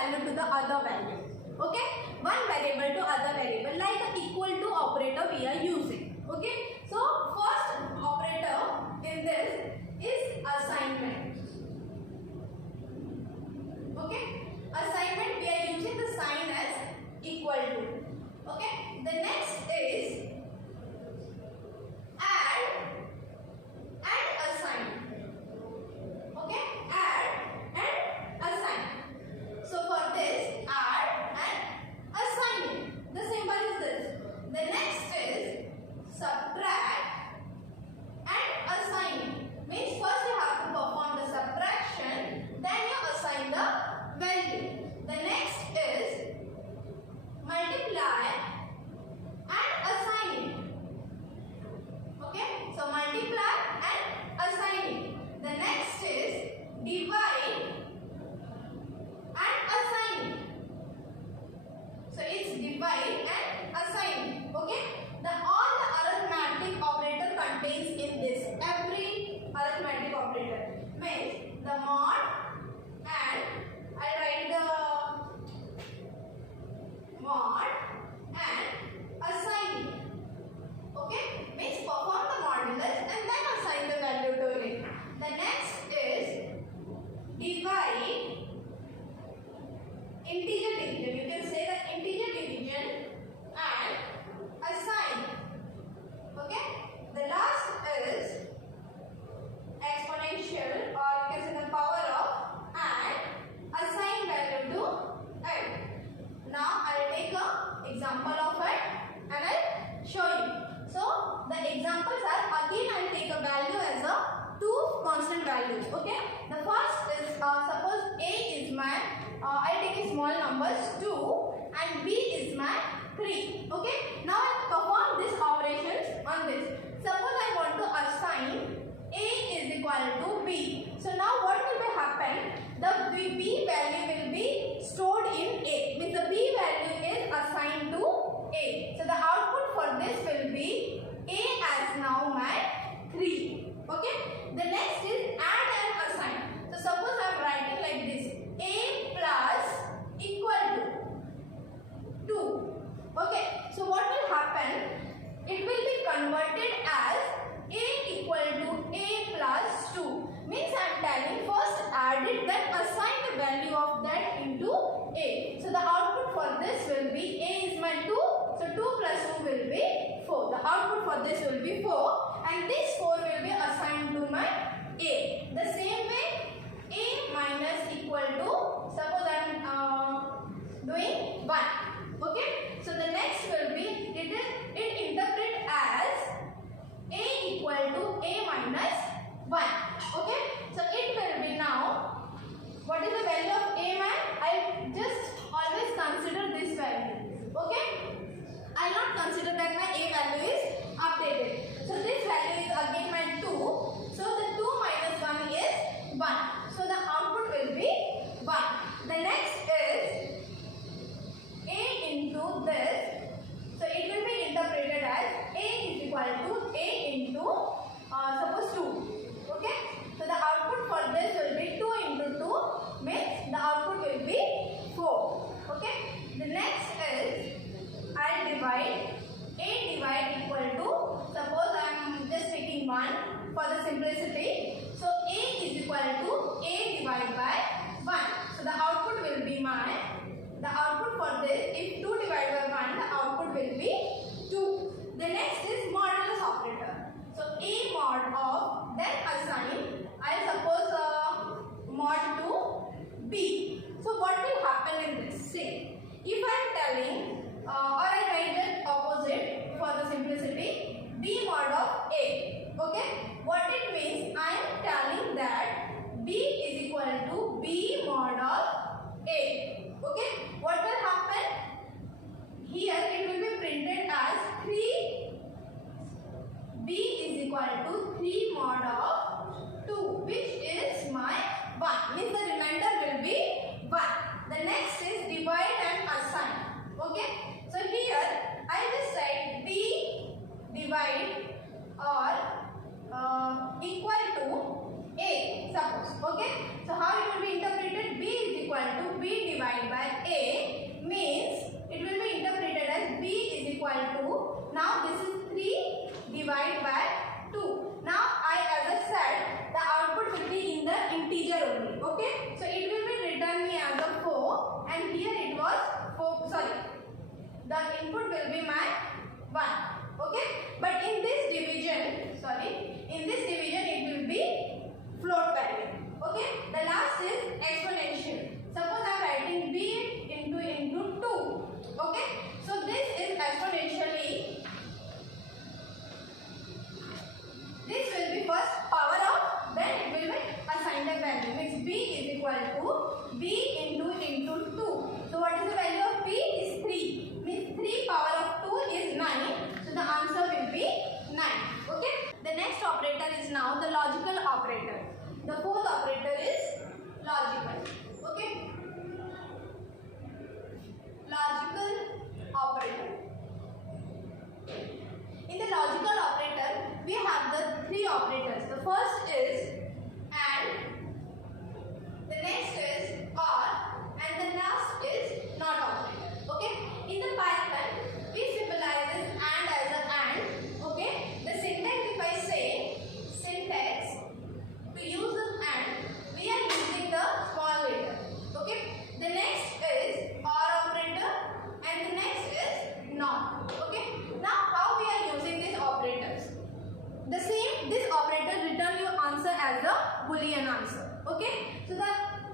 value to the other value. Okay, one variable to other variable, like the equal to operator we are using. Okay, so first operator in this is assignment. Okay, assignment we are using the sign as equal to. Okay, the next is add and assign. Okay, add and assign. So for this, add and assign. The symbol is this. The next is subtract and assign. Means first you have to perform the subtraction, then you assign the value. The next is multiply and assign. Okay, so multiply and assign. The next is divide and assign. So it's divide and assign. Okay, all the arithmetic operator contains in this. Every arithmetic operator means the mod, and I write the mod and assign. Okay, means perform the modulus and then assign the value to it. The next is divide, integer division. You can say that integer division and assign. Okay, the last is exponential, or you can say the power of, and assign value to it. Now I will take an example of it and I will show you. So the examples are, again I will take a value as a two constant values. Okay, the first is suppose A is my I take a small numbers 2 and B is my 3. Okay, now I perform these operations on this. Suppose I want to assign A is equal to B. So now what will be happen? The B value will be stored in A. Means the B value is assigned to A. So the output for this will be A as now my 3. Okay. The next is add and assign. So suppose I am writing like this. A plus equal to 2. Okay. So what will happen? It will be converted as A equal to A plus 2. Means I am telling first add it, then assign the value of that into A. So the output for this will be A is my 2. So 2 plus 2 will be 4. The output for this will be 4, and this 4 will be assigned to my A. The same way, A minus equal to, suppose I am doing 1. Okay. So the next will be, it interpret as A equal to A minus 1. Okay. So it will be now, what is the value of A man? I just always consider this value. Okay. I will not consider that my A value is updated. So this value is again my 2. the input will be my 1. Okay, but in this division it will be float value. Okay, the last is exponential. Suppose I am writing b into 2. Okay, so this is exponentially, this will be first power of, then it will be assigned a value, means b is equal to b into 2. So what is the value of b? Is 3, means 3 power of 2 is 9. So the answer will be 9. Okay, the next operator is now the logical operator. The fourth operator is logical. Okay, logical operator. In the logical operator, we have the 3 operators. The first is AND, the next is OR, and the last is NOT operator. Okay, in the Python, we symbolize AND as a AND. Okay, the syntax, if I say syntax to use this AND, we are using the small letter. Okay, the next is OR operator, and the next is NOT. Okay, now how we are using these operators? The same, this operator return you answer as a Boolean answer. Okay, so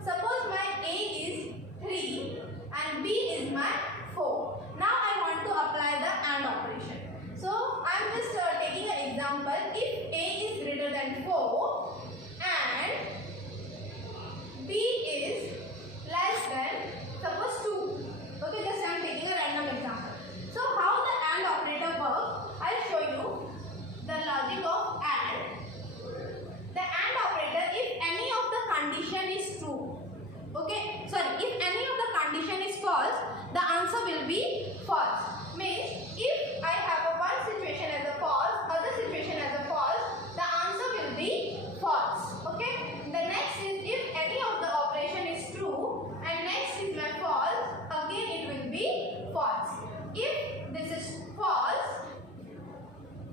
suppose my A is 3 and B is my 4. Now I want to apply the AND operation. So I am just taking an example. If A is greater than 4 and B is less than, suppose 2. Okay, just I am taking a random example. So how the AND operator works, I'll show you the logic of AND. The AND operator, if any of the condition is true, okay, sorry, if any of the condition is false, the answer will be false. Means if I have a one situation as a false, other situation as a false, the answer will be false. Okay, the next is if any of the operation is true and next is my false, again it will be false. If this is false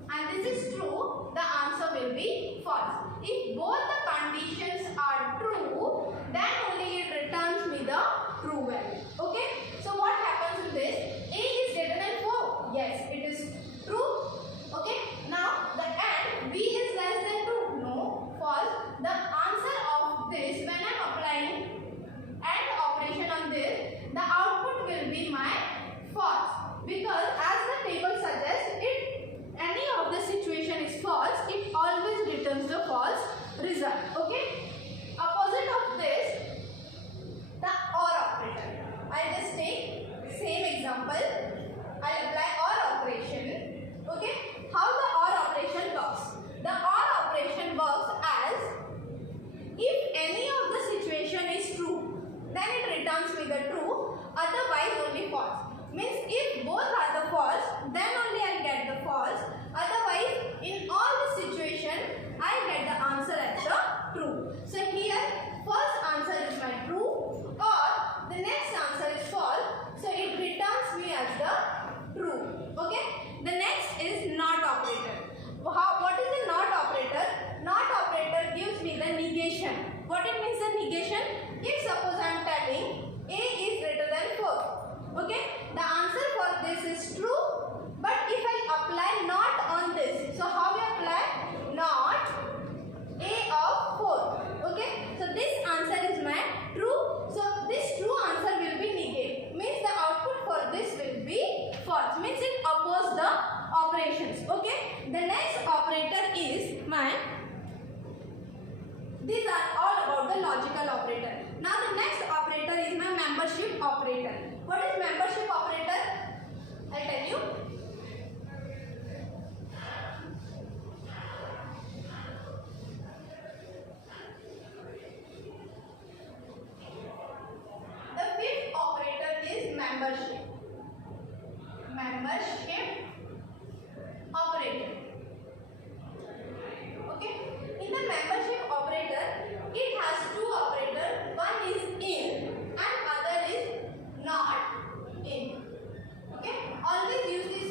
and this is true, the answer will be false. If both the conditions are true, then only it returns me the true value. Okay, so what happens in this? A is greater than 4. Yes, it is true. Okay, now the AND, B is less than 2. No, false. The answer of this, when I am applying AND operation on this, the output will be my false, because as the table suggests, if any of the situation is false, it always returns the false result. Okay, opposite of this, the OR operator. I'll just take same example. I'll apply OR operation. Okay, how the OR operation works? The OR operation works as, if any of the situation is true, then it returns me the true, otherwise only false. Means if both are the false, then only I get the false. Otherwise, in all the situation, I get the answer as the true. So here, first answer is my true, or the next answer is false. So it returns me as the true. Okay. The next is NOT operator. What is the NOT operator? NOT operator gives me the negation. What it means the negation? If suppose I am telling A is greater than 4. Okay, the answer for this is true, but if I apply NOT on this, so how we apply? NOT A of 4. Okay, so this answer is my true, so this true answer will be negated, means the output for this will be false, means it opposes the operations. Okay, the next operator is my, these are all about the logical operator. Now the next operator is my membership operator. What is membership operator? I'll tell you. The fifth operator is membership. Membership operator. Okay. In the membership operator, it has two operators. One is in and other is not in. Okay. Always use this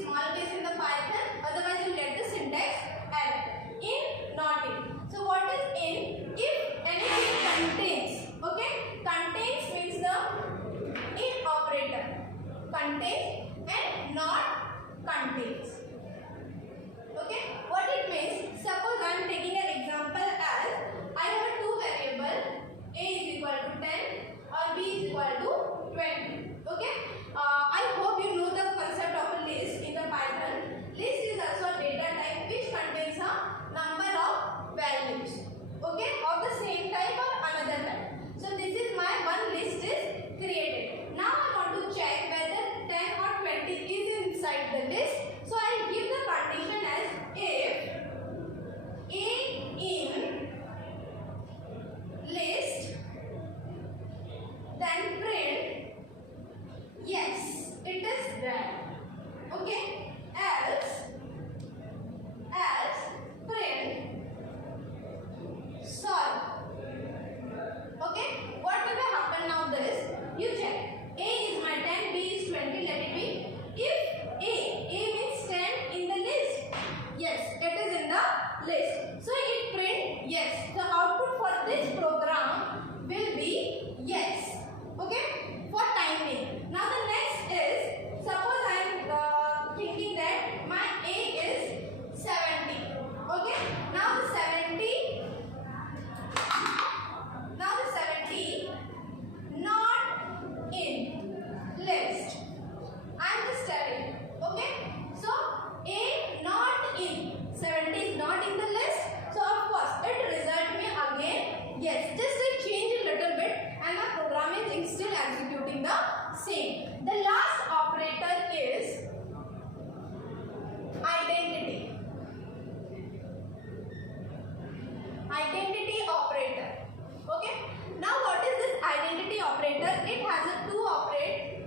operator, it has a two operate,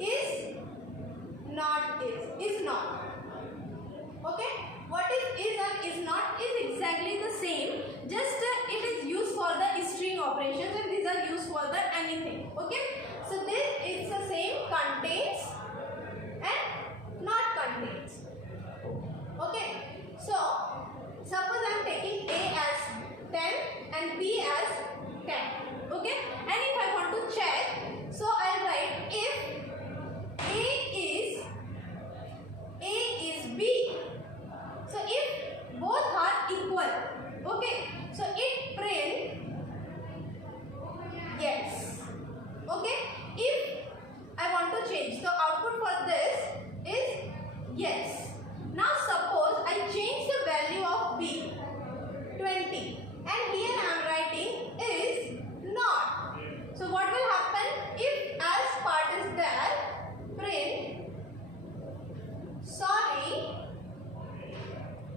is not, is not. Okay, what is and is not is exactly the same, just it is used for the string operations and these are used for the anything. Okay, so this is the same, contains and not contains. Okay, so suppose I am taking A as 10 and B as 10. Okay, and if I want to check, so I will write if A is B. So if both are equal, okay, so it print yes. Okay, if I want to change, so output for this is yes. Now suppose I change the value of B 20 and here I am writing is not. So what will happen? If as part is there, print sorry.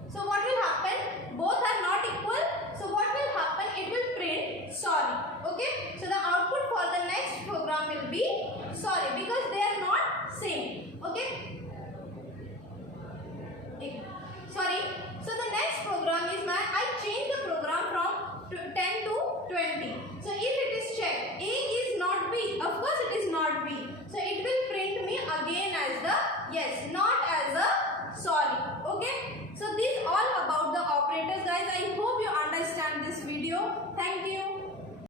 So what will happen? Both are not equal. So what will happen? It will print sorry. Okay. So the output for the next program will be sorry because they are not same. Okay. Sorry. So the next program is I change the program from 10 to 20. So if it is checked, A is not B. Of course it is not B. So it will print me again as the yes, not as a sorry. Okay. So this all about the operators, guys. I hope you understand this video. Thank you.